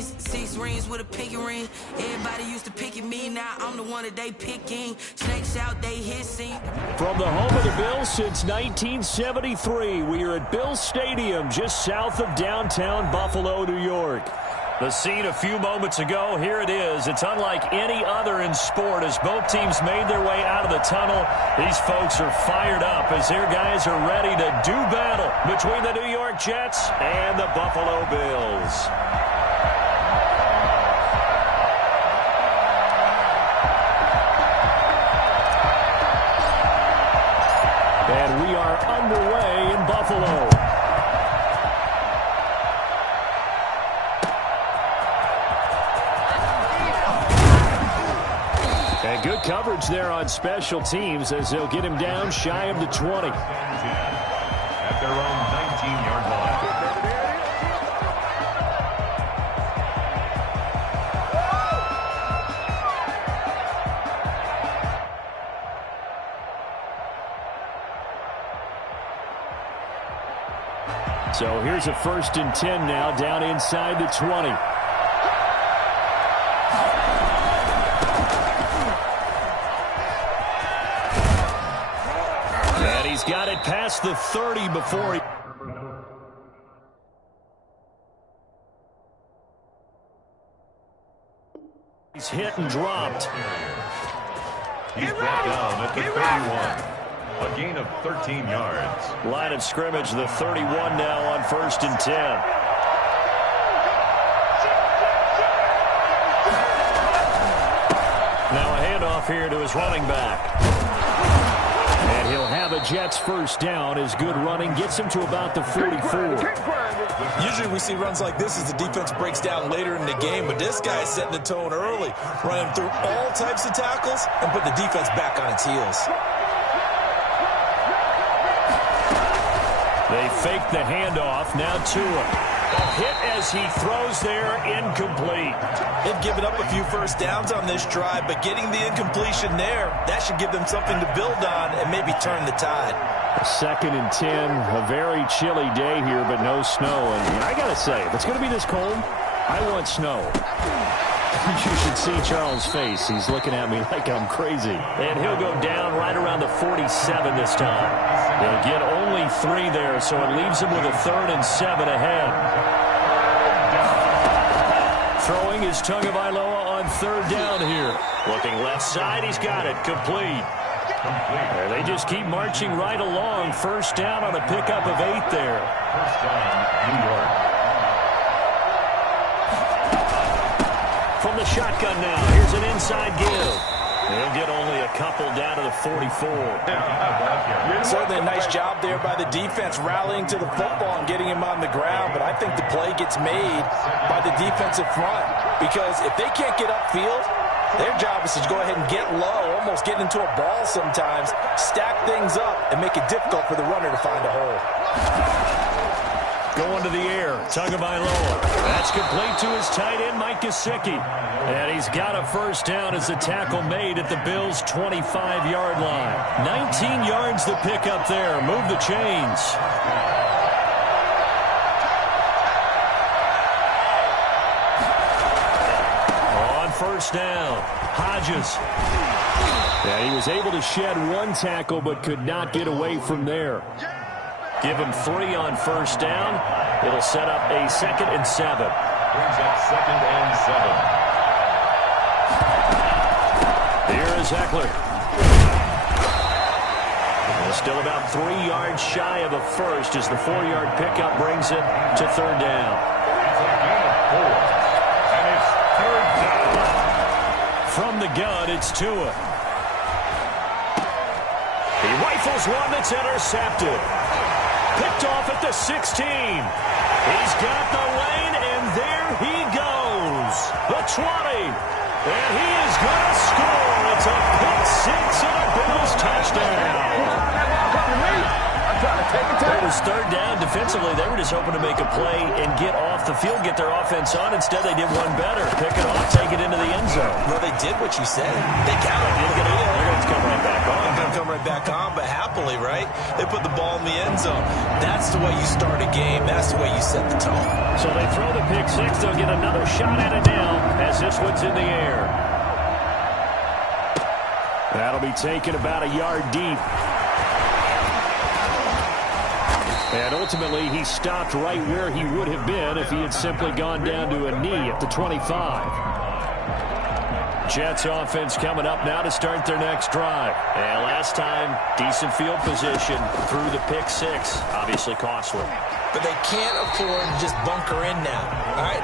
jeans, 6 rings with a pinky ring. Everybody used to pick at me, now I'm the one that they picking. Snakes out, they hissing. From the home of the Bills since 1973, we are at Bills Stadium just south of downtown Buffalo, New York. The scene a few moments ago, here it is. It's unlike any other in sport as both teams made their way out of the tunnel. These folks are fired up as their guys are ready to do battle between the New York Jets and the Buffalo Bills. And we are underway in Buffalo. And good coverage there on special teams as they'll get him down shy of the 20. At their own 19-yard line. So here's a 1st and 10 now down inside the 20. And he's got it past the 30 before he... He's hit and dropped. He's brought down at the 31. A gain of 13 yards. Line of scrimmage, the 31 now on 1st and 10. Now a handoff here to his running back. And he'll have a Jets first down as good running gets him to about the 44. Usually we see runs like this as the defense breaks down later in the game, but this guy's setting the tone early, running through all types of tackles and putting the defense back on its heels. They fake the handoff, now Tua. A hit as he throws there, incomplete. They've given up a few first downs on this drive, but getting the incompletion there, that should give them something to build on and maybe turn the tide. 2nd and 10, a very chilly day here, but no snow. And I got to say, if it's going to be this cold, I want snow. You should see Charles' face. He's looking at me like I'm crazy. And he'll go down right around the 47 this time. They'll get only 3 there, so it leaves him with a 3rd and 7 ahead. Throwing is Tagovailoa on 3rd down here. Looking left side, he's got it, complete. And they just keep marching right along. First down on a pickup of 8 there. First down, New York. From the shotgun now, here's an inside give. He'll get only a couple down to the 44. Certainly a nice job there by the defense rallying to the football and getting him on the ground, but I think the play gets made by the defensive front because if they can't get upfield, their job is to go ahead and get low, almost get into a ball sometimes, stack things up, and make it difficult for the runner to find a hole. Going to the air, Tagovailoa. That's complete to his tight end, Mike Gesicki. And he's got a first down as the tackle made at the Bills' 25-yard line. 19 yards to pick up there. Move the chains. On first down, Hodges. Yeah, he was able to shed 1 tackle but could not get away from there. Give him 3 on first down. It'll set up a 2nd and 7. Brings up 2nd and 7. Here is Eckler. And still about 3 yards shy of a first as the 4-yard pickup brings it to 3rd down. It's a gain of 4. And it's 3rd down. From the gun, it's Tua. He rifles one that's intercepted. Picked off at the 16. He's got the lane, and there he goes. The 20. And he is going to score. It's a pick 6 and a Bills touchdown. I'm trying to take it to was third down. Defensively, they were just hoping to make a play and get off the field, get their offense on. Instead, they did one better. Pick it off, take it into the end zone. Well, they did what you said. They counted. They're going to come right back on. They're going to come right back on, but happily, right? They put the ball in the end zone. That's the way you start a game. That's the way you set the tone. So they throw the pick six. They'll get another shot at it now as this one's in the air. That'll be taken about a yard deep. And ultimately, he stopped right where he would have been if he had simply gone down to a knee at the 25. Jets offense coming up now to start their next drive. And last time, decent field position through the pick six. Obviously costly. But they can't afford to just bunker in now. All right,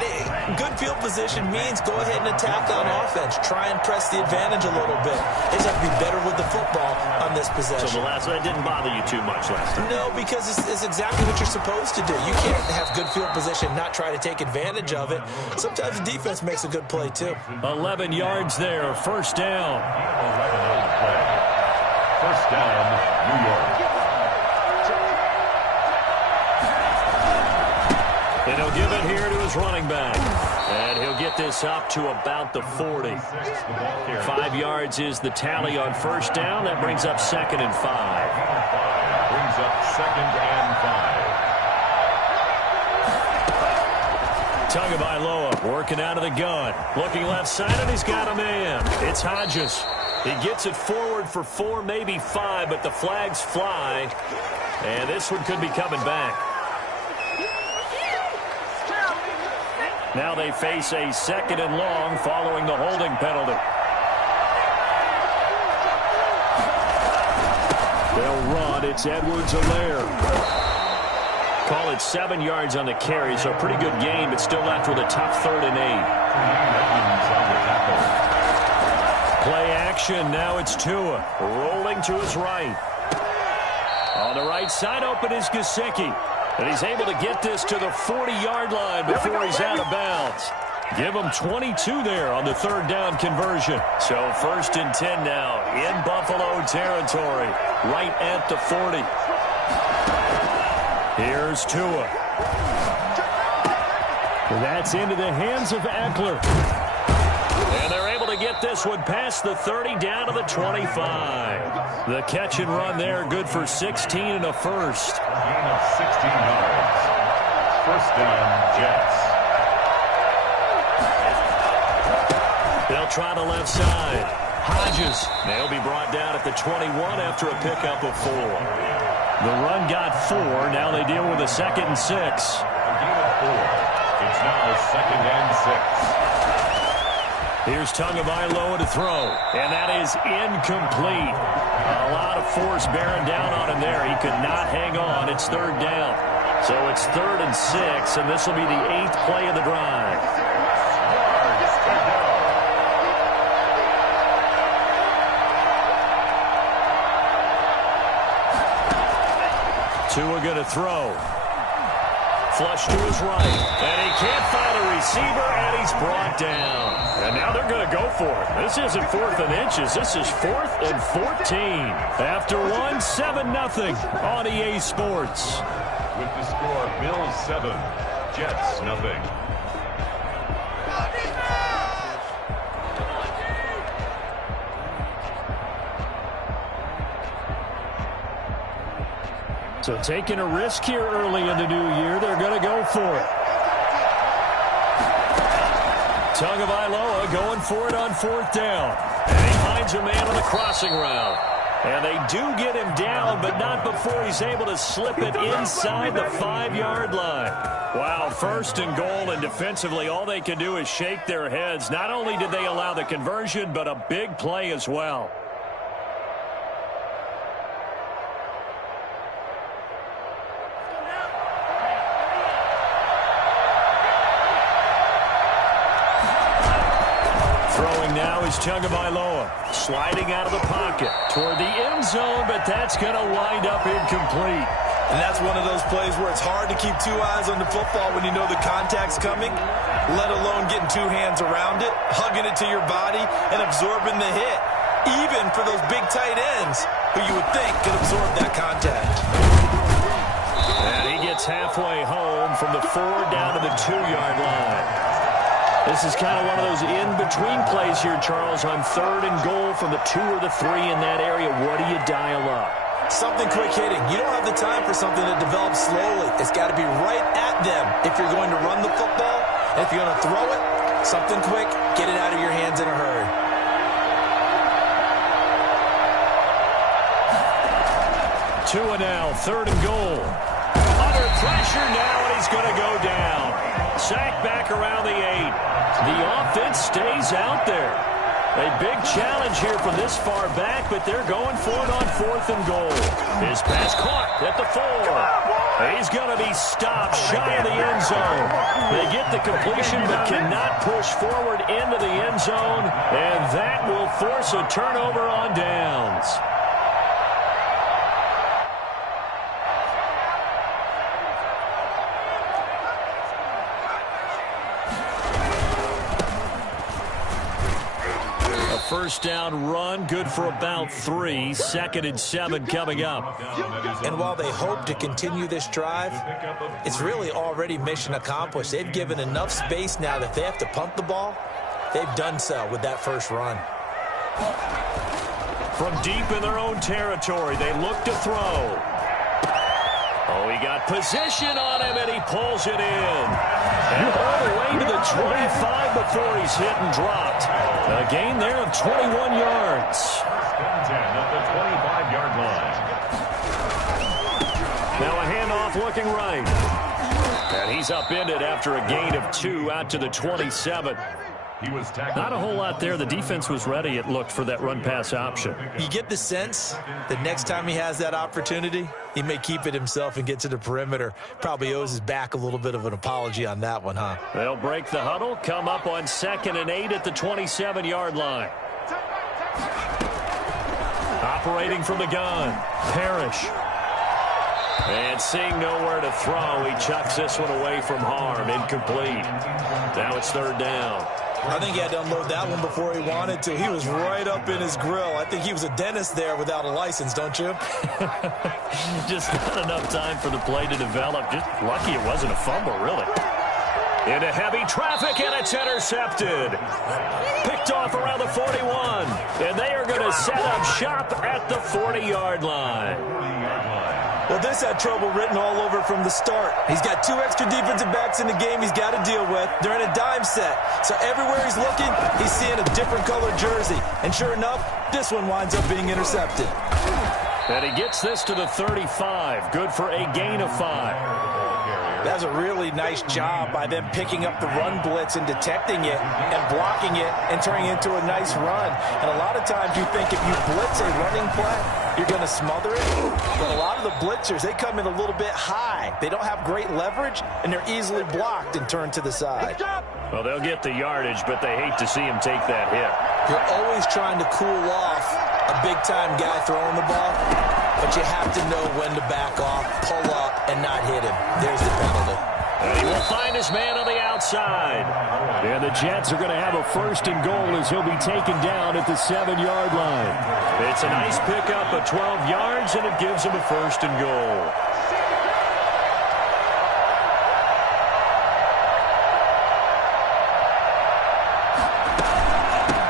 good field position means go ahead and attack on offense. Try and press the advantage a little bit. They just have to be better with the football on this possession. So that didn't bother you too much last time? No, because it's exactly what you're supposed to do. You can't have good field position, not try to take advantage of it. Sometimes the defense makes a good play, too. 11 yards there, first down. 11 on the play. First down, New York. And he'll give it here to his running back. And he'll get this up to about the 40. 5 yards is the tally on first down. That brings up 2nd and 5. Brings up 2nd and 5. Tagovailoa working out of the gun. Looking left side, and he's got a man. It's Hodges. He gets it forward for 4, maybe 5, but the flags fly. And this one could be coming back. Now they face a 2nd and long following the holding penalty. They'll run. It's Edwards-Helaire. Call it 7 yards on the carry, so a pretty good game, but still left with a tough 3rd and 8. Play action. Now it's Tua rolling to his right. On the right side, open is Gesicki. And he's able to get this to the 40-yard line before he's out of bounds. Give him 22 there on the 3rd down conversion. So 1st and 10 now in Buffalo territory, right at the 40. Here's Tua. That's into the hands of Eckler. And they're able to get this one past the 30 down to the 25. The catch and run there, good for 16 and a first. Gain of 16 yards. First down, Jets. They'll try the left side. Hodges. They'll be brought down at the 21 after a pickup of 4. The run got 4. Now they deal with a 2nd and 6. A gain of 4. It's now 2nd and 6. Here's Tagovailoa to throw, and that is incomplete. A lot of force bearing down on him there. He could not hang on. It's 3rd down. So it's 3rd and 6, and this will be the 8th play of the drive. Tua going to throw. Flush to his right, and he can't find a receiver, and he's brought down. And now they're going to go for it. This isn't 4th and inches. This is 4th and 14. After 1, 7-0 on EA Sports. With the score, Bills 7, Jets 0. So taking a risk here early in the new year, they're going to go for it. Tagovailoa going for it on 4th down. And he finds a man on the crossing route. And they do get him down, but not before he's able to slip it inside the 5-yard line. Wow, 1st and goal, and defensively all they can do is shake their heads. Not only did they allow the conversion, but a big play as well. Now is Tagovailoa sliding out of the pocket toward the end zone, but that's going to wind up incomplete. And that's one of those plays where it's hard to keep 2 eyes on the football when you know the contact's coming, let alone getting 2 hands around it, hugging it to your body, and absorbing the hit, even for those big tight ends who you would think could absorb that contact. halfway home from the 4 down to the 2-yard line. This is kind of one of those in-between plays here, Charles, on 3rd and goal from the 2 or the 3 in that area. What do you dial up? Something quick hitting. You don't have the time for something that develops slowly. It's got to be right at them if you're going to run the football. And if you're going to throw it, something quick, get it out of your hands in a hurry. 2 and now, 3rd and goal. Under pressure now, and he's going to go down. Sacked back around the 8. The offense stays out there. A big challenge here from this far back, but they're going for it on 4th and goal. His pass caught at the 4. He's going to be stopped shy of the end zone. They get the completion but cannot push forward into the end zone, and that will force a turnover on downs. First down run, good for about 3. 2nd and 7 coming up. And while they hope to continue this drive, it's really already mission accomplished. They've given enough space now that if they have to punt the ball, they've done so with that first run. From deep in their own territory, they look to throw. Oh, he got position on him, and he pulls it in. And all the way to the 25 before he's hit and dropped. A gain there of 21 yards. 10 at the 25-yard line. Now a handoff looking right. And he's upended after a gain of 2 out to the 27. He was tackled. Not a whole lot there. The defense was ready, it looked, for that run-pass option. You get the sense that next time he has that opportunity, he may keep it himself and get to the perimeter. Probably owes his back a little bit of an apology on that one, huh? They'll break the huddle, come up on 2nd and 8 at the 27-yard line. Operating from the gun, Parrish. And seeing nowhere to throw, he chucks this one away from harm. Incomplete. Now it's 3rd down. I think he had to unload that one before he wanted to. He was right up in his grill. I think he was a dentist there without a license, don't you? Just not enough time for the play to develop. Just lucky it wasn't a fumble, really. Into heavy traffic, and it's intercepted. Picked off around the 41. And they are going to set up shop at the 40-yard line. Well, this had trouble written all over from the start. He's got 2 extra defensive backs in the game he's got to deal with. They're in a dime set. So everywhere he's looking, he's seeing a different colored jersey. And sure enough, this one winds up being intercepted. And he gets this to the 35. Good for a gain of 5. That's a really nice job by them picking up the run blitz and detecting it and blocking it and turning it into a nice run. And a lot of times you think if you blitz a running play, you're going to smother it. But a lot of the blitzers, they come in a little bit high. They don't have great leverage, and they're easily blocked and turned to the side. Well, they'll get the yardage, but they hate to see him take that hit. You're always trying to cool off a big-time guy throwing the ball, but you have to know when to back off, pull up, and not hit him. There's the penalty. And he will find his man on the outside. And the Jets are going to have a 1st and goal as he'll be taken down at the 7-yard line. It's a nice pickup of 12 yards, and it gives him a 1st and goal.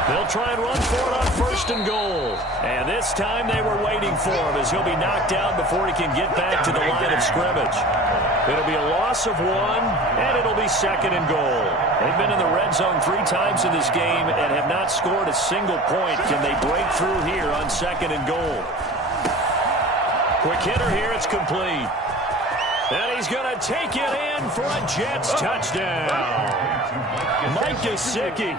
They'll try and run for it on 1st and goal. And this time they were waiting for him as he'll be knocked down before he can get back to the line of scrimmage. It'll be a loss of 1, and it'll be 2nd and goal. They've been in the red zone 3 times in this game and have not scored a single point. Can they break through here on 2nd and goal? Quick hitter here, it's complete. And he's going to take it in for a Jets touchdown. Mike Gesicki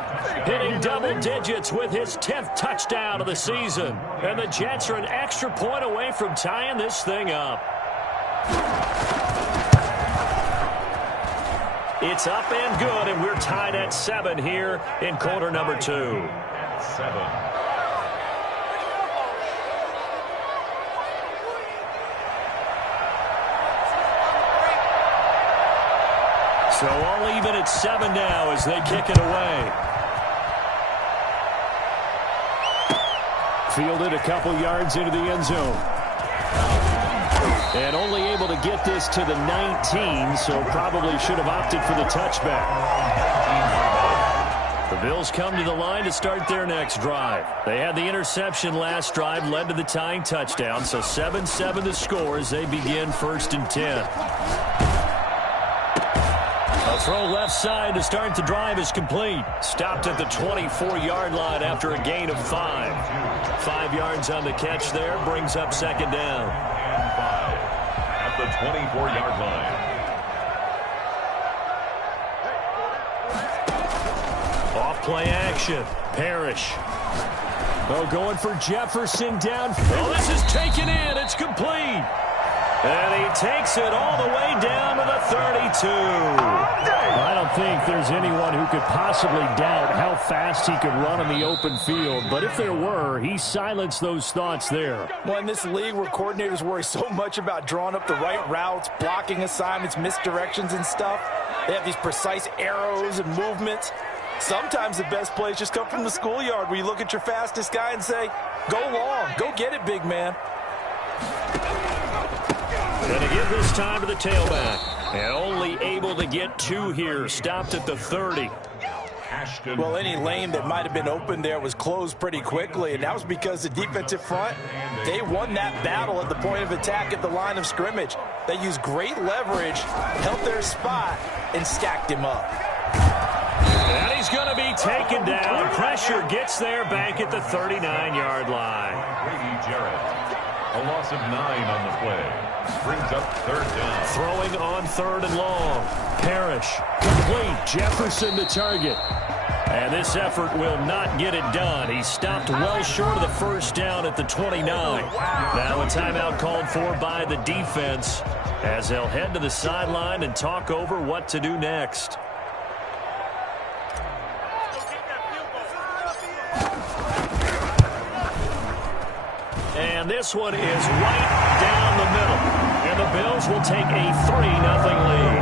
hitting double digits with his 10th touchdown of the season. And the Jets are an extra point away from tying this thing up. It's up and good, and we're tied at 7 here in quarter number 2. 7. So all even at 7 now as they kick it away. Fielded a couple yards into the end zone. And only able to get this to the 19, so probably should have opted for the touchback. The Bills come to the line to start their next drive. They had the interception last drive, led to the tying touchdown, so 7-7 the score as they begin 1st and 10. A throw left side to start the drive is complete. Stopped at the 24-yard line after a gain of 5. 5 yards on the catch there, brings up 2nd down. And 5 at the 24-yard line. Off-play action. Parrish. Oh, going for Jefferson down. Oh, this is taken in. It's complete. And he takes it all the way down to the 32. I don't think there's anyone who could possibly doubt how fast he could run in the open field. But if there were, he silenced those thoughts there. Well, in this league where coordinators worry so much about drawing up the right routes, blocking assignments, misdirections and stuff, they have these precise arrows and movements. Sometimes the best plays just come from the schoolyard where you look at your fastest guy and say, go long, go get it, big man. And to give this time to the tailback. And only able to get 2 here. Stopped at the 30. Well, any lane that might have been open there was closed pretty quickly, and that was because the defensive front, they won that battle at the point of attack at the line of scrimmage. They used great leverage, held their spot, and stacked him up. And he's going to be taken down. Pressure gets there back at the 39-yard line. Brady Jarrett, a loss of 9 on the play. Brings up 3rd down. Throwing on 3rd and long. Parrish. Complete. Jefferson the target. And this effort will not get it done. He stopped well short of the 1st down at the 29. Now a timeout called for by the defense as they'll head to the sideline and talk over what to do next. And this one is right down the middle. And the Bills will take a 3-0 lead.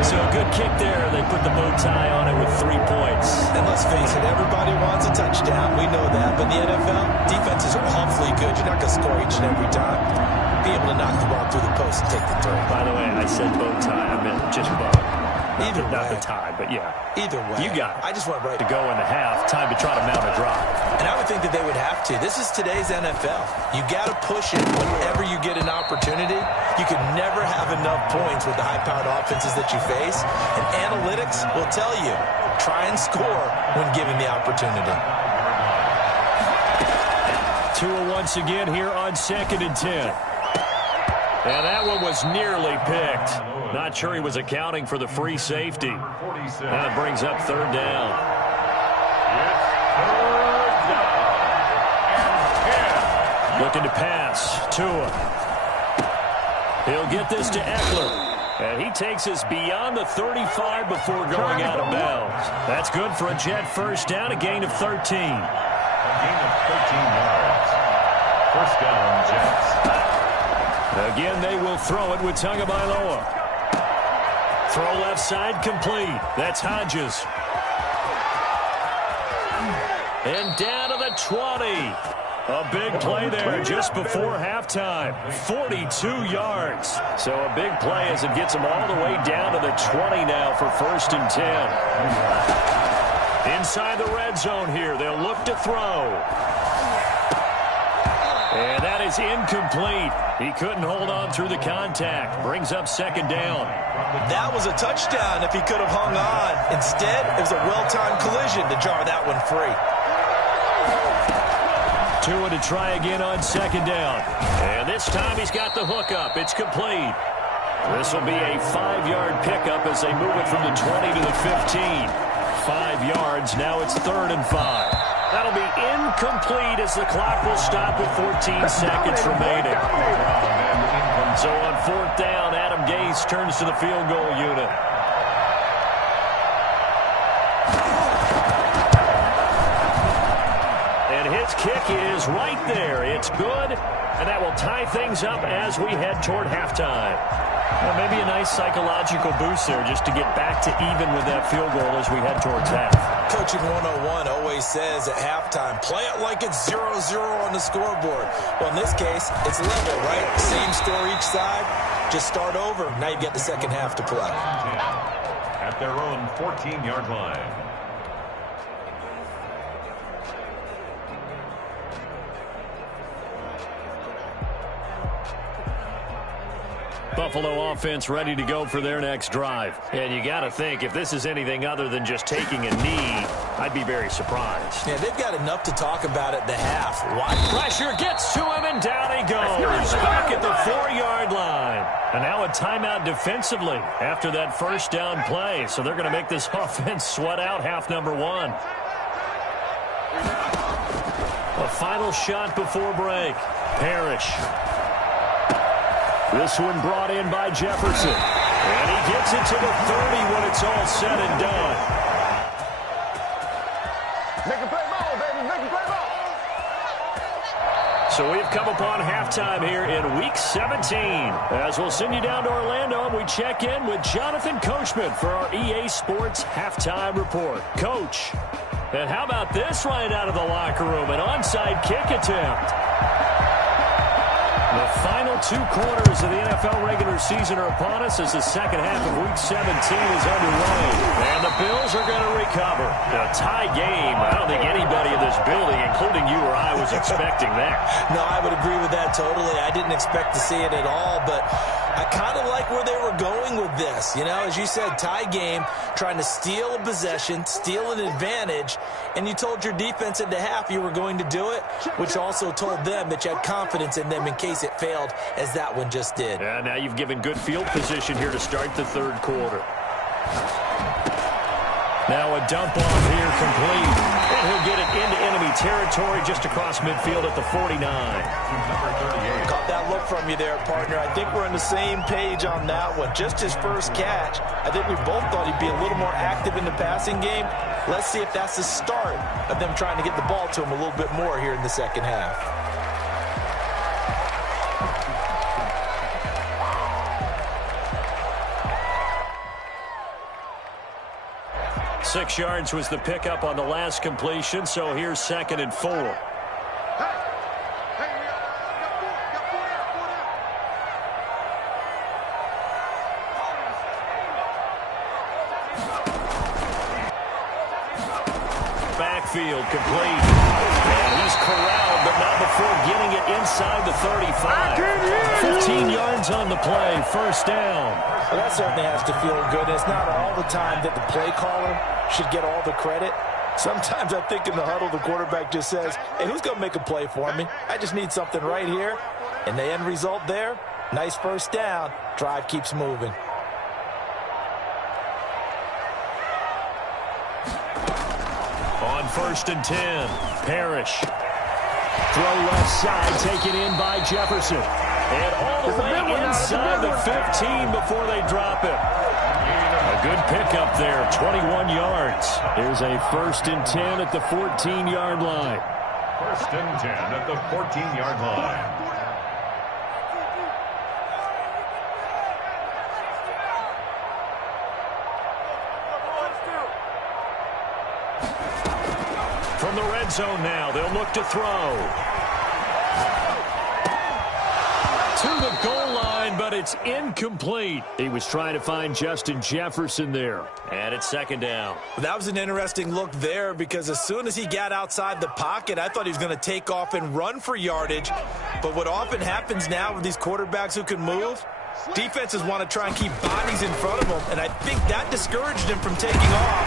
So a good kick there. They put the bow tie on it with 3 points. And let's face it, everybody wants a touchdown. We know that. But in the NFL, defenses are awfully good. You're not going to score each and every time. Be able to knock the ball through the post and take the 3. By the way, I said bow tie. I meant just bow. Either way. Not the tie, but yeah. Either way. You got it. I just went right to go in the half. Time to try to mount a drive. And I would think that they would have to. This is today's NFL. You got to push it whenever you get an opportunity. You could never have enough points with the high-powered offenses that you face. And analytics will tell you, try and score when given the opportunity. Tua once again here on 2nd and 10. And that one was nearly picked. Not sure he was accounting for the free safety. And it brings up 3rd down. Looking to pass. Tua. He'll get this to Eckler. And he takes us beyond the 35 before going out of bounds. That's good for a Jet 1st down, a gain of 13. A gain of 13 yards. 1st down, Jets. Again, they will throw it with Tagovailoa. Throw left side complete. That's Hodges. And down to the 20. A big play there just before halftime. 42 yards. So a big play as it gets them all the way down to the 20 now for 1st and 10. Inside the red zone here. They'll look to throw. And that is incomplete. He couldn't hold on through the contact. Brings up 2nd down. That was a touchdown if he could have hung on. Instead, it was a well-timed collision to jar that one free. Tua to try again on 2nd down. And this time he's got the hookup. It's complete. This will be a 5-yard pickup as they move it from the 20 to the 15. 5 yards. Now it's 3rd and 5. That'll be incomplete as the clock will stop with 14 seconds remaining. So on 4th down, Adam Gase turns to the field goal unit. And his kick is right there. It's good, and that will tie things up as we head toward halftime. Well, maybe a nice psychological boost there just to get back to even with that field goal as we head towards half. Coaching 101 always says at halftime, play it like it's 0-0 on the scoreboard. Well, in this case, it's level, right? Same score each side. Just start over. Now you get the second half to play. At their own 14-yard line. Buffalo offense ready to go for their next drive. And you got to think, if this is anything other than just taking a knee, I'd be very surprised. Yeah, they've got enough to talk about at the half. Why? Pressure gets to him, and down he goes. Back at the 4-yard line. And now a timeout defensively after that first down play. So they're going to make this offense sweat out half number one. A final shot before break. Parrish. This one brought in by Jefferson. And he gets it to the 30 when it's all said and done. Make a play ball, baby. Make a play ball. So we've come upon halftime here in Week 17. As we'll send you down to Orlando, and we check in with Jonathan Coachman for our EA Sports Halftime Report. Coach, and how about this right out of the locker room? An onside kick attempt. The final 2 quarters of the NFL regular season are upon us as the second half of Week 17 is underway. And the Bills are going to recover. A tie game. I don't think anybody in this building, including you or I, was expecting that. No, I would agree with that totally. I didn't expect to see it at all, but I kind of like where they were going with this. You know, as you said, tie game, trying to steal a possession, steal an advantage, and you told your defense at the half you were going to do it, which also told them that you had confidence in them in case it failed, as that one just did. Yeah, now you've given good field position here to start the third quarter. Now a dump off here complete. And he'll get it into enemy territory just across midfield at the 49. Caught that look from you there, partner. I think we're on the same page on that one. Just his first catch. I think we both thought he'd be a little more active in the passing game. Let's see if that's the start of them trying to get the ball to him a little bit more here in the second half. 6 yards was the pickup on the last completion, so here's 2nd and 4. Backfield complete. And he's corralled, but not before getting it inside the 35. 15 yards on the play, first down. Well, that certainly has to feel good. It's not all the time that the play caller should get all the credit. Sometimes I think in the huddle, the quarterback just says, hey, who's going to make a play for me? I just need something right here. And the end result there, nice first down. Drive keeps moving. On 1st and 10, Parrish. Throw left side, taken in by Jefferson. And all the way inside the 15 before they drop it. A good pickup there, 21 yards. Here's a 1st and 10 at the 14-yard line. 1st and 10 at the 14-yard line. From the red zone now, they'll look to throw. To the goal line, but it's incomplete. He was trying to find Justin Jefferson there. And it's 2nd down. That was an interesting look there because as soon as he got outside the pocket, I thought he was going to take off and run for yardage. But what often happens now with these quarterbacks who can move, defenses want to try and keep bodies in front of them, and I think that discouraged him from taking off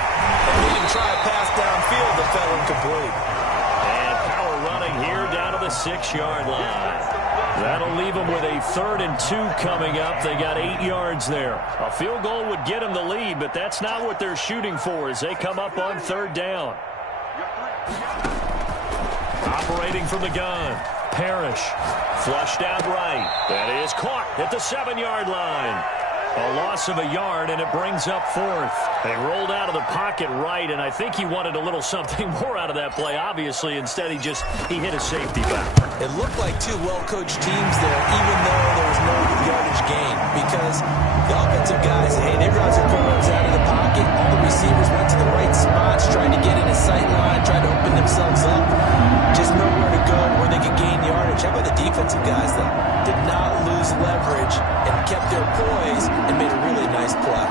and made him try a pass downfield that fell incomplete. And power running here down to the 6-yard line. That'll leave them with a 3rd and 2 coming up. They got 8 yards there. A field goal would get them the lead, but that's not what they're shooting for as they come up on 3rd down. Operating from the gun, Parrish. Flushed out right. That is caught at the 7-yard line. A loss of a yard, and it brings up 4th. They rolled out of the pocket right, and I think he wanted a little something more out of that play, obviously. Instead, he hit a safety back. It looked like 2 well-coached teams there, even though there was no yardage gain. because the offensive guys, hey, they realized their quarterback's out of the pocket. All the receivers went to the right spots, tried to get in his sight line, tried to open themselves up. Just nowhere to go where they could gain yardage. How about the defensive guys, though? Did not lose leverage and kept their poise and made a really nice play.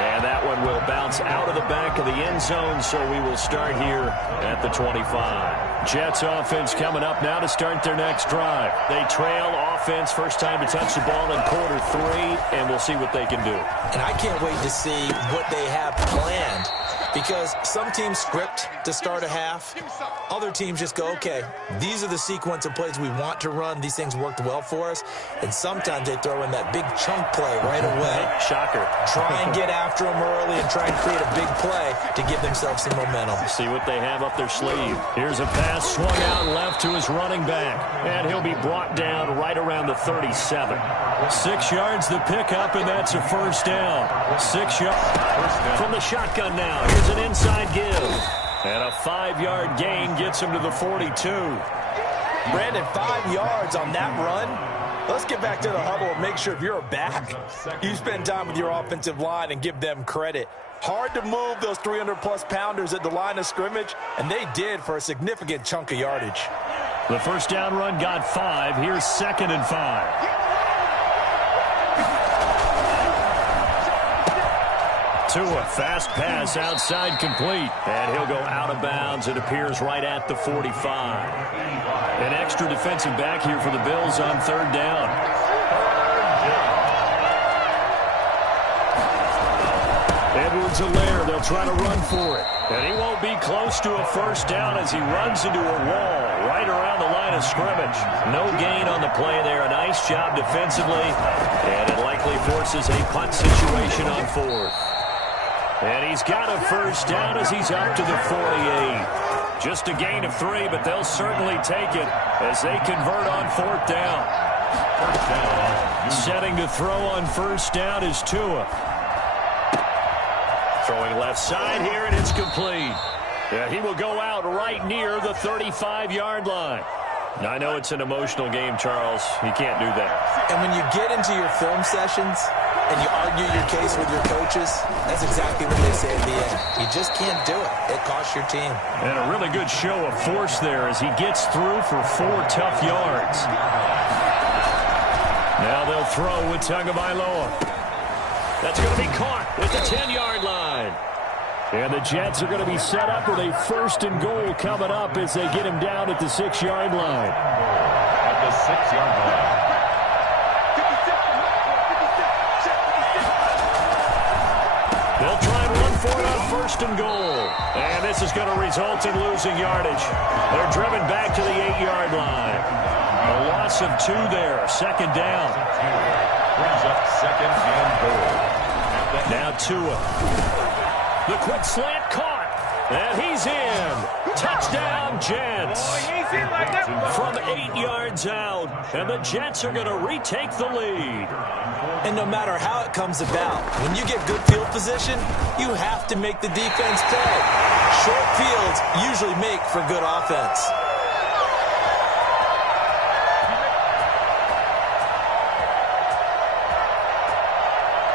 And that one will bounce out of the back of the end zone, so we will start here at the 25. Jets offense coming up now to start their next drive. They trail offense, first time to touch the ball in quarter 3, and we'll see what they can do. And I can't wait to see what they have planned, because some teams script to start a half. Other teams just go, okay, these are the sequence of plays we want to run. These things worked well for us. And sometimes they throw in that big chunk play right away. Shocker. Try and get after them early and try and create a big play to give themselves some momentum. See what they have up their sleeve. Here's a pass swung out left to his running back. And he'll be brought down right around the 37. 6 yards the pickup, and that's a first down. 6 yards from the shotgun now. Here's an inside give. And a 5-yard gain gets him to the 42. Brandon, 5 yards on that run. Let's get back to the huddle and make sure if you're a back, you spend time with your offensive line and give them credit. Hard to move those 300-plus pounders at the line of scrimmage, and they did for a significant chunk of yardage. The first down run got 5. Here's 2nd and 5. Tua, fast pass outside complete. And he'll go out of bounds. It appears right at the 45. An extra defensive back here for the Bills on 3rd down. Edwards-Helaire, they'll try to run for it. And he won't be close to a first down as he runs into a wall right around the line of scrimmage. No gain on the play there. A nice job defensively. And it likely forces a punt situation on 4th. And he's got a first down as he's up to the 48. Just a gain of 3, but they'll certainly take it as they convert on 4th down. Setting to throw on first down is Tua. Throwing left side here, and it's complete. Yeah, he will go out right near the 35-yard line. Now, I know it's an emotional game, Charles. You can't do that. And when you get into your film sessions and you argue your case with your coaches, that's exactly what they say at the end. You just can't do it. It costs your team. And a really good show of force there as he gets through for 4 tough yards. Now they'll throw with Tagovailoa. That's going to be caught at the 10-yard line. And the Jets are going to be set up with a 1st and goal coming up as they get him down at the 6-yard line. At the 6-yard line. They'll try and run for it on 1st and goal. And this is going to result in losing yardage. They're driven back to the 8-yard line. A loss of 2 there. 2nd down. Brings up 2nd and goal. Now Tua. The quick slant caught. And he's in. Touchdown, Jets. From 8 yards out. And the Jets are going to retake the lead. And no matter how it comes about, when you get good field position, you have to make the defense pay. Short fields usually make for good offense.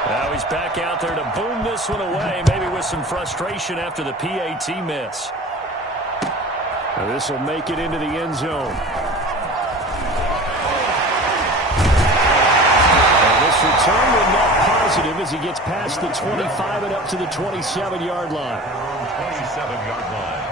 Now he's back out there to boom this one away, maybe with some frustration after the PAT miss. Now this will make it into the end zone. And this return will net positive as he gets past the 25 and up to the 27-yard line. 27-yard line.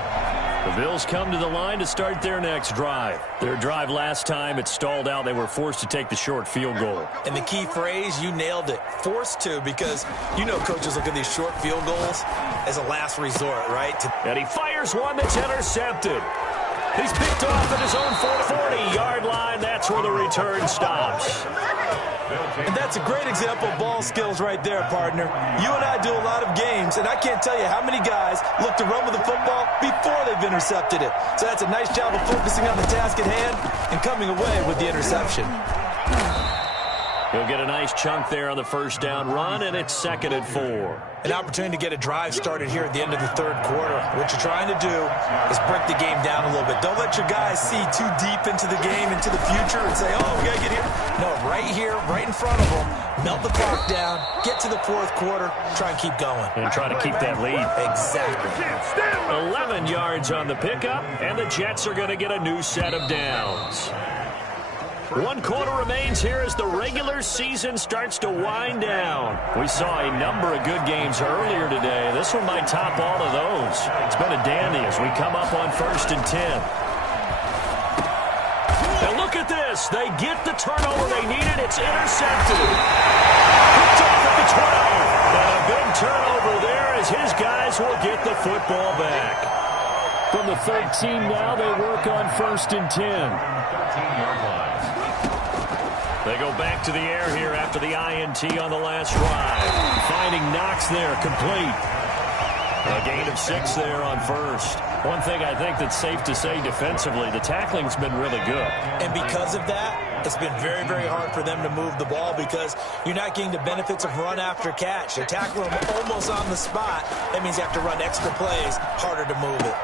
The Bills come to the line to start their next drive. Their drive last time, it stalled out. They were forced to take the short field goal. And the key phrase, you nailed it, forced to, because you know coaches look at these short field goals as a last resort, right? And he fires one that's intercepted. He's picked off at his own 40-yard line. That's where the return stops. And that's a great example of ball skills right there, partner. You and I do a lot of games, and I can't tell you how many guys look to run with the football before they've intercepted it. So that's a nice job of focusing on the task at hand and coming away with the interception. He'll get a nice chunk there on the first down run, and it's 2nd and 4. An opportunity to get a drive started here at the end of the third quarter. What you're trying to do is break the game down a little bit. Don't let your guys see too deep into the game, into the future, and say, oh, we got to get here. No, right here, right in front of them, melt the clock down, get to the fourth quarter, try and keep going. And try to keep that lead. Exactly. 11 yards on the pickup, and the Jets are going to get a new set of downs. 1 quarter remains here as the regular season starts to wind down. We saw a number of good games earlier today. This one might top all of those. It's been a dandy as we come up on 1st and 10. And look at this. They get the turnover they needed. It's intercepted. Picked off at the 20. And a big turnover there as his guys will get the football back. From the 13 now, they work on 1st and 10. 13-yard line. They go back to the air here after the INT on the last drive. Finding Knox there, complete. A gain of 6 there on 1st. One thing I think that's safe to say defensively, the tackling's been really good. And because of that, it's been very, very hard for them to move the ball because you're not getting the benefits of run after catch. They're tackling them almost on the spot. That means you have to run extra plays, harder to move it.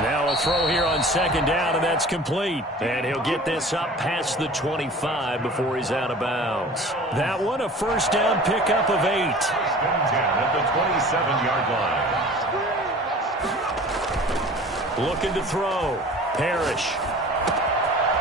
Now a throw here on 2nd down, and that's complete. And he'll get this up past the 25 before he's out of bounds. That one, a first down pickup of 8. 10 at the 27-yard line. Looking to throw. Parrish.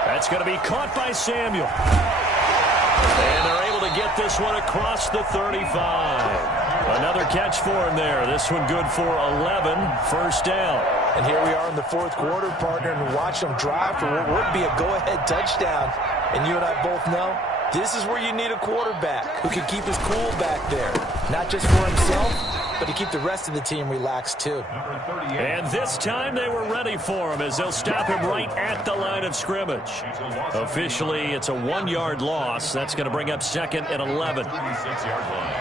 That's going to be caught by Samuel. And they're able to get this one across the 35. Another catch for him there. This one good for 11. First down. And here we are in the fourth quarter, partner, and watch them drive for what would be a go-ahead touchdown. And you and I both know this is where you need a quarterback who can keep his cool back there. Not just for himself, but to keep the rest of the team relaxed too. And this time they were ready for him as they'll stop him right at the line of scrimmage. Officially, it's a 1-yard loss. That's going to bring up 2nd and 11. 26-yard line.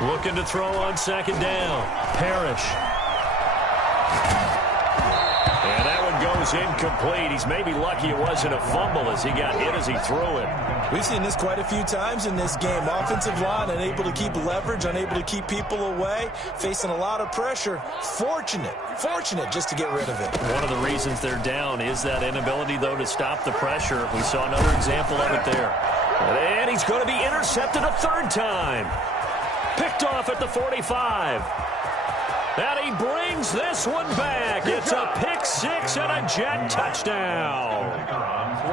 Looking to throw on 2nd down. Parrish. And that one goes incomplete. He's maybe lucky it wasn't a fumble as he got hit as he threw it. We've seen this quite a few times in this game. Offensive line unable to keep leverage, unable to keep people away, facing a lot of pressure. Fortunate just to get rid of it. One of the reasons they're down is that inability, though, to stop the pressure. We saw another example of it there. And he's going to be intercepted a 3rd time. Picked off at the 45. And he brings this one back. It's a pick 6 and a Jet touchdown.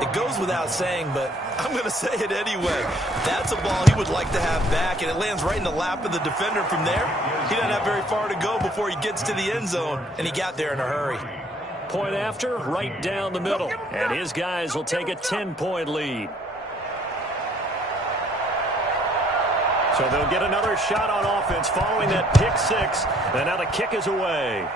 It goes without saying, but I'm going to say it anyway. That's a ball he would like to have back, and it lands right in the lap of the defender from there. He doesn't have very far to go before he gets to the end zone, and he got there in a hurry. Point after, right down the middle. And his guys will take a 10-point lead. So they'll get another shot on offense following that pick 6. And now the kick is away.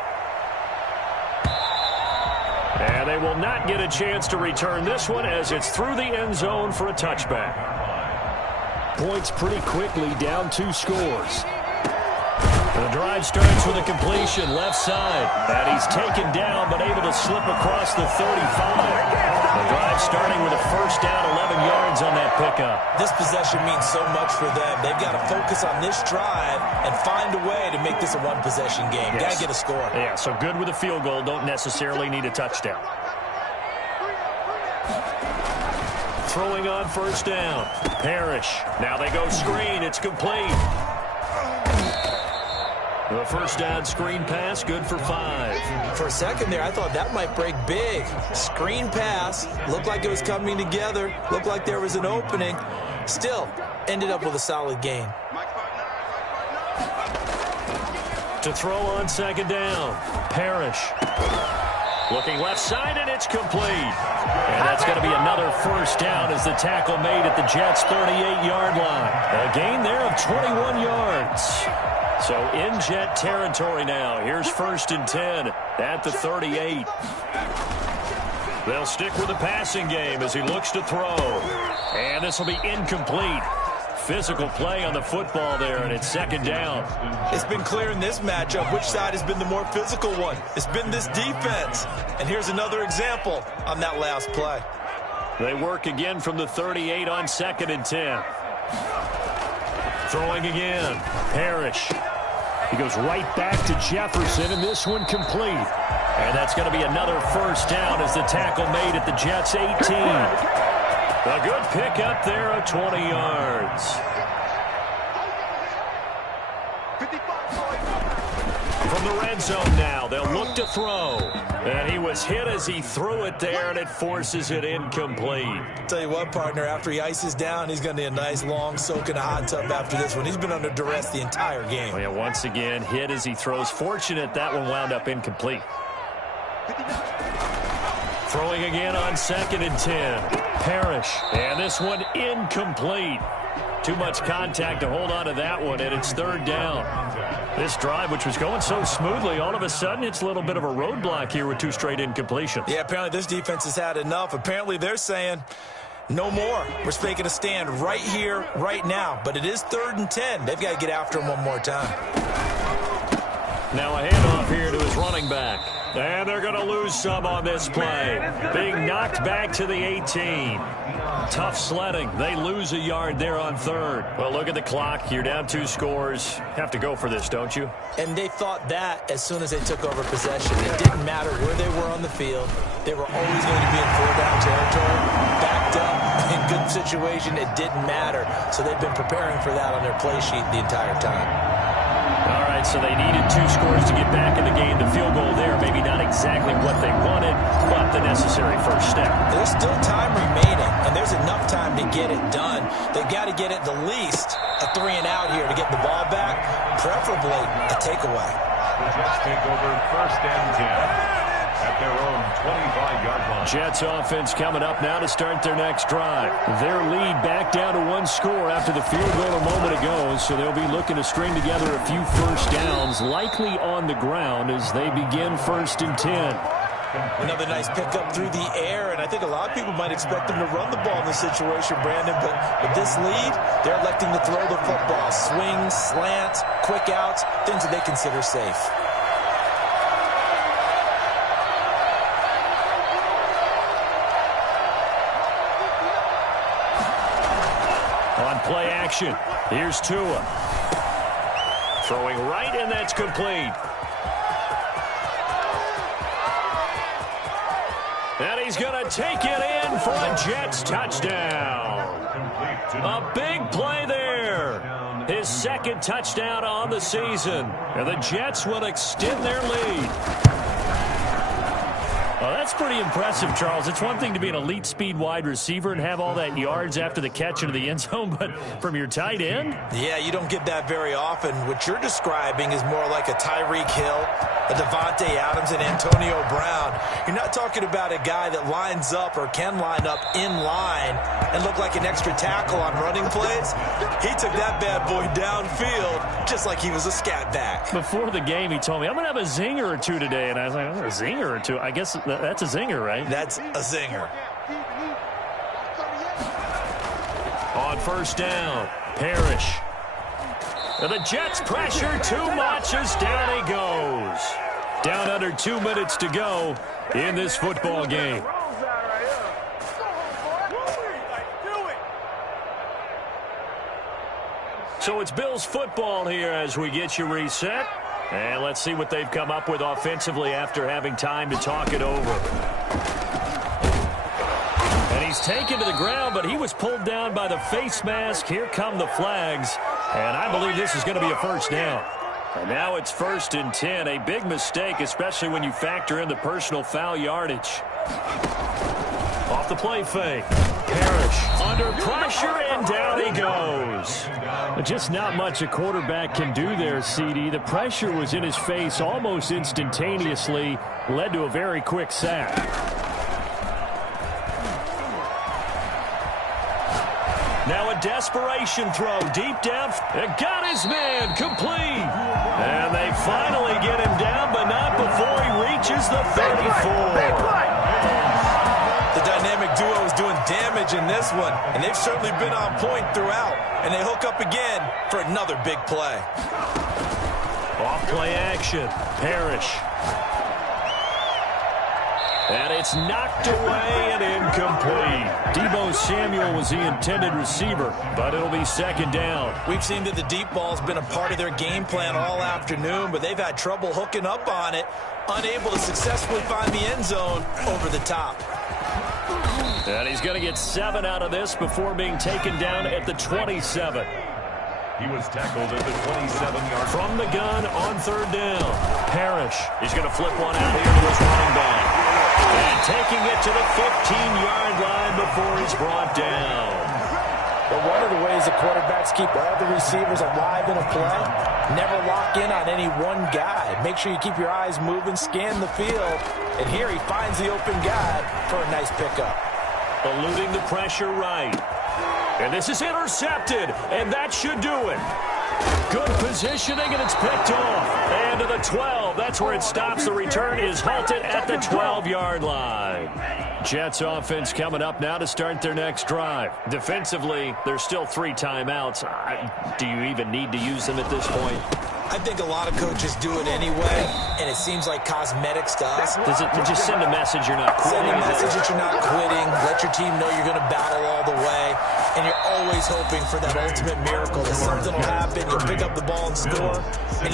And they will not get a chance to return this one as it's through the end zone for a touchback. Points pretty quickly, down 2 scores. The drive starts with a completion left side. And he's taken down but able to slip across the 35. The drive starting with a first down, 11 yards on that pickup. This possession means so much for them. They've got to focus on this drive and find a way to make this a one-possession game. Yes. Got to get a score. Yeah, so good with a field goal. Don't necessarily need a touchdown. Throwing on first down. Parrish. Now they go screen. It's complete. The first down screen pass, good for 5. For a second there, I thought that might break big. Screen pass, looked like it was coming together, looked like there was an opening. Still, ended up with a solid gain. To throw on 2nd down, Parrish. Looking left side, and it's complete. And that's going to be another first down as the tackle made at the Jets' 38-yard line. A gain there of 21 yards. So in Jet territory now. Here's 1st and 10 at the 38. They'll stick with the passing game as he looks to throw. And this will be incomplete. Physical play on the football there, and it's 2nd down. It's been clear in this matchup which side has been the more physical one. It's been this defense. And here's another example on that last play. They work again from the 38 on 2nd and 10. Throwing again. Parrish. He goes right back to Jefferson, and this one complete. And that's going to be another first down as the tackle made at the Jets' 18. A good pickup there of 20 yards. From the red zone now, they'll look to throw. And he was hit as he threw it there, and it forces it incomplete. Tell you what, partner, after he ices down, he's going to need a nice long soak in a hot tub after this one. He's been under duress the entire game. Oh, yeah, once again, hit as he throws. Fortunate that one wound up incomplete. Throwing again on 2nd and 10. Parrish. And this one incomplete. Too much contact to hold on to that one, and it's 3rd down. This drive, which was going so smoothly, all of a sudden it's a little bit of a roadblock here with 2 straight incompletions. Yeah, apparently this defense has had enough. Apparently they're saying, no more. We're making a stand right here, right now. But it is 3rd and 10. They've got to get after him one more time. Now a handoff here to his running back. And they're going to lose some on this play. Being knocked back to the 18. Tough sledding. They lose a yard there on 3rd. Well, look at the clock. You're down 2 scores. Have to go for this, don't you? And they thought that as soon as they took over possession. It didn't matter where they were on the field. They were always going to be in 4-down territory. Backed up, in good situation, it didn't matter. So they've been preparing for that on their play sheet the entire time. All right, so they needed 2 scores to get back in the game. The field goal there, maybe not exactly what they wanted, but the necessary first step. There's still time remaining, and there's enough time to get it done. They've got to get it the least a 3-and-out here to get the ball back, preferably a takeaway. The Jets take over 1st and 10 at their own 25-yard line. Jets offense coming up now to start their next drive. Their lead back down to 1 score after the field goal a moment ago, so they'll be looking to string together a few first downs, likely on the ground as they begin 1st and 10. Another nice pickup through the air, and I think a lot of people might expect them to run the ball in this situation, Brandon, but with this lead, they're electing to throw the football. Swings, slants, quick outs, things that they consider safe. On play action, here's Tua. Throwing right, and that's complete. And he's going to take it in for a Jets touchdown. A big play there. His 2nd touchdown on the season. And the Jets will extend their lead. Well, that's pretty impressive, Charles. It's one thing to be an elite speed wide receiver and have all that yards after the catch into the end zone, but from your tight end? Yeah, you don't get that very often. What you're describing is more like a Tyreek Hill, a Devontae Adams, and Antonio Brown. You're not talking about a guy that lines up or can line up in line and look like an extra tackle on running plays. He took that bad boy downfield just like he was a scat back. Before the game, he told me, I'm going to have a zinger or 2 today. And I was like, oh, a zinger or 2? I guess that's a zinger, right? That's a zinger. On 1st down, Parrish. And the Jets pressure too much as down he goes. Down under 2 minutes to go in this football game. So it's Bills football here as we get you reset. And let's see what they've come up with offensively after having time to talk it over. And he's taken to the ground, but he was pulled down by the face mask. Here come the flags. And I believe this is going to be a first down. And now it's 1st and 10. A big mistake, especially when you factor in the personal foul yardage. Off the play fake. Parrish under pressure, and down he goes. Just not much a quarterback can do there, CD. The pressure was in his face almost instantaneously, led to a very quick sack. Now a desperation throw deep down. It got his man complete. And they finally get him down, but not before he reaches the 34. The dynamic duo is doing damage in this one, and they've certainly been on point throughout. And they hook up again for another big play. Off play action. Parrish. And it's knocked away and incomplete. Deebo Samuel was the intended receiver, but it'll be second down. We've seen that the deep ball's been a part of their game plan all afternoon, but they've had trouble hooking up on it, unable to successfully find the end zone over the top. And he's going to get 7 out of this before being taken down at the 27. He was tackled at the 27-yard. From the gun on third down. Parrish. He's going to flip one out here to his running back. And taking it to the 15-yard line before he's brought down. But one of the ways the quarterbacks keep all the receivers alive in a play, never lock in on any one guy. Make sure you keep your eyes moving, scan the field. And here he finds the open guy for a nice pickup. Eluding the pressure right. And this is intercepted, and that should do it. Good positioning, and it's picked off. And to the 12, that's where it stops. The return is halted at the 12-yard line. Jets offense coming up now to start their next drive. Defensively, there's still 3 timeouts. Do you even need to use them at this point? I think a lot of coaches do it anyway, and it seems like cosmetics to us. Does it just send a message you're not quitting? Send a message that you're not quitting. Let your team know you're going to battle all the way, and you're always hoping for that ultimate miracle, that something will happen, you'll pick up the ball and score, and